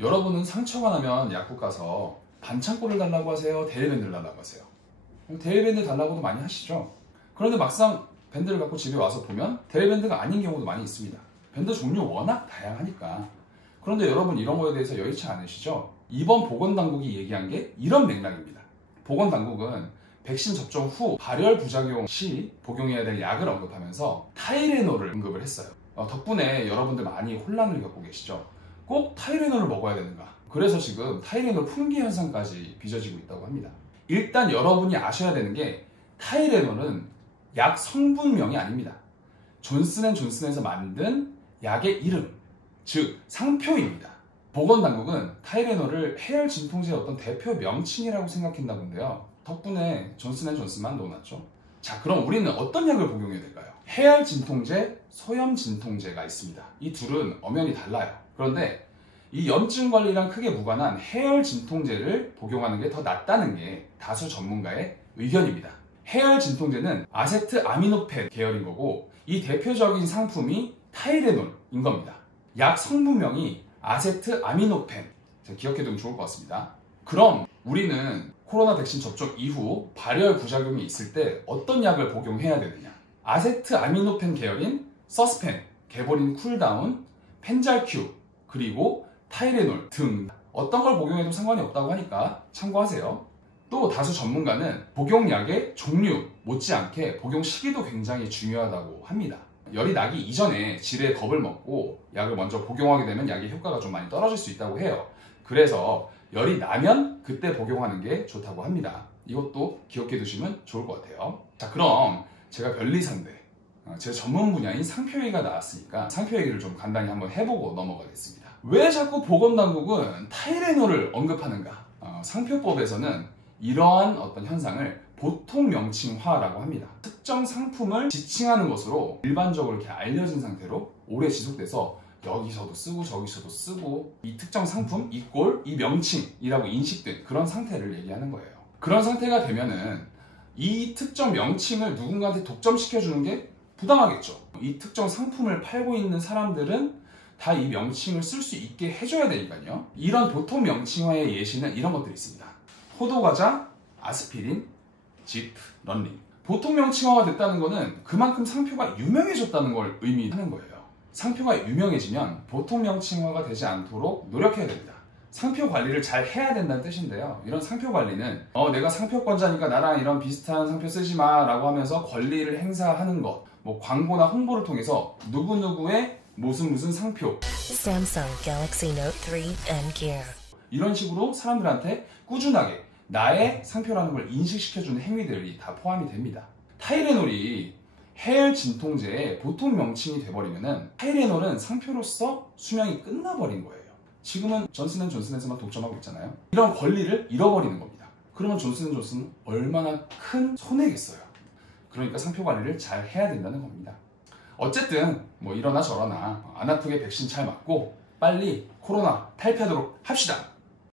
여러분은 상처가 나면 약국 가서 반창고를 달라고 하세요? 데일밴드를 달라고 하세요? 데일밴드 달라고도 많이 하시죠. 그런데 막상 밴드를 갖고 집에 와서 보면 데일밴드가 아닌 경우도 많이 있습니다. 밴드 종류 워낙 다양하니까. 그런데 여러분 이런 거에 대해서 여의치 않으시죠? 이번 보건당국이 얘기한 게 이런 맥락입니다. 보건당국은 백신 접종 후 발열 부작용 시 복용해야 될 약을 언급하면서 타이레놀을 언급을 했어요. 덕분에 여러분들 많이 혼란을 겪고 계시죠. 꼭 타이레놀을 먹어야 되는가? 그래서 지금 타이레놀 품귀 현상까지 빚어지고 있다고 합니다. 일단 여러분이 아셔야 되는 게 타이레놀은 약 성분명이 아닙니다. 존슨앤존슨에서 만든 약의 이름, 즉 상표입니다. 보건당국은 타이레놀을 해열 진통제의 어떤 대표 명칭이라고 생각했나 본데요. 덕분에 존슨앤존슨만 넣어놨죠. 자, 그럼 우리는 어떤 약을 복용해야 될까요? 해열 진통제, 소염 진통제가 있습니다. 이 둘은 엄연히 달라요. 그런데 이 염증 관리랑 크게 무관한 해열 진통제를 복용하는 게 더 낫다는 게 다수 전문가의 의견입니다. 해열 진통제는 아세트아미노펜 계열인 거고 이 대표적인 상품이 타이레놀인 겁니다. 약 성분명이 아세트아미노펜, 기억해두면 좋을 것 같습니다. 그럼 우리는 코로나 백신 접종 이후 발열 부작용이 있을 때 어떤 약을 복용해야 되느냐? 아세트아미노펜 계열인 서스펜, 개보린 쿨다운, 펜잘큐, 그리고 타이레놀 등 어떤 걸 복용해도 상관이 없다고 하니까 참고하세요. 또 다수 전문가는 복용약의 종류 못지않게 복용 시기도 굉장히 중요하다고 합니다. 열이 나기 이전에 지레 겁을 먹고 약을 먼저 복용하게 되면 약의 효과가 좀 많이 떨어질 수 있다고 해요. 그래서 열이 나면 그때 복용하는 게 좋다고 합니다. 이것도 기억해 두시면 좋을 것 같아요. 자, 그럼 제가 변리사인데 제 전문 분야인 상표 얘기가 나왔으니까 상표 얘기를 좀 간단히 한번 해보고 넘어가겠습니다. 왜 자꾸 보건당국은 타이레놀을 언급하는가? 상표법에서는 이러한 어떤 현상을 보통 명칭화라고 합니다. 특정 상품을 지칭하는 것으로 일반적으로 이렇게 알려진 상태로 오래 지속돼서 여기서도 쓰고 저기서도 쓰고 이 특정 상품, 이 꼴, 이 명칭이라고 인식된 그런 상태를 얘기하는 거예요. 그런 상태가 되면은 이 특정 명칭을 누군가한테 독점시켜주는 게 부당하겠죠. 이 특정 상품을 팔고 있는 사람들은 다 이 명칭을 쓸 수 있게 해줘야 되니까요. 이런 보통 명칭화의 예시는 이런 것들이 있습니다. 호두과자, 아스피린, 지프, 런닝. 보통 명칭화가 됐다는 것은 그만큼 상표가 유명해졌다는 걸 의미하는 거예요. 상표가 유명해지면 보통 명칭화가 되지 않도록 노력해야 됩니다. 상표 관리를 잘 해야 된다는 뜻인데요. 이런 상표 관리는 내가 상표권자니까 나랑 이런 비슷한 상표 쓰지 마 라고 하면서 권리를 행사하는 것, 광고나 홍보를 통해서 누구누구의 무슨 상표 Samsung Galaxy Note 3 and Gear 이런 식으로 사람들한테 꾸준하게 나의 상표라는 걸 인식시켜주는 행위들이 다 포함이 됩니다. 타이레놀이 해열 진통제의 보통 명칭이 돼버리면은 타이레놀은 상표로서 수명이 끝나버린 거예요. 지금은 존슨앤존슨에서만 독점하고 있잖아요. 이런 권리를 잃어버리는 겁니다. 그러면 존슨앤존슨은 얼마나 큰 손해겠어요. 그러니까 상표 관리를 잘 해야 된다는 겁니다. 어쨌든 이러나 저러나 안 아프게 백신 잘 맞고 빨리 코로나 탈피하도록 합시다.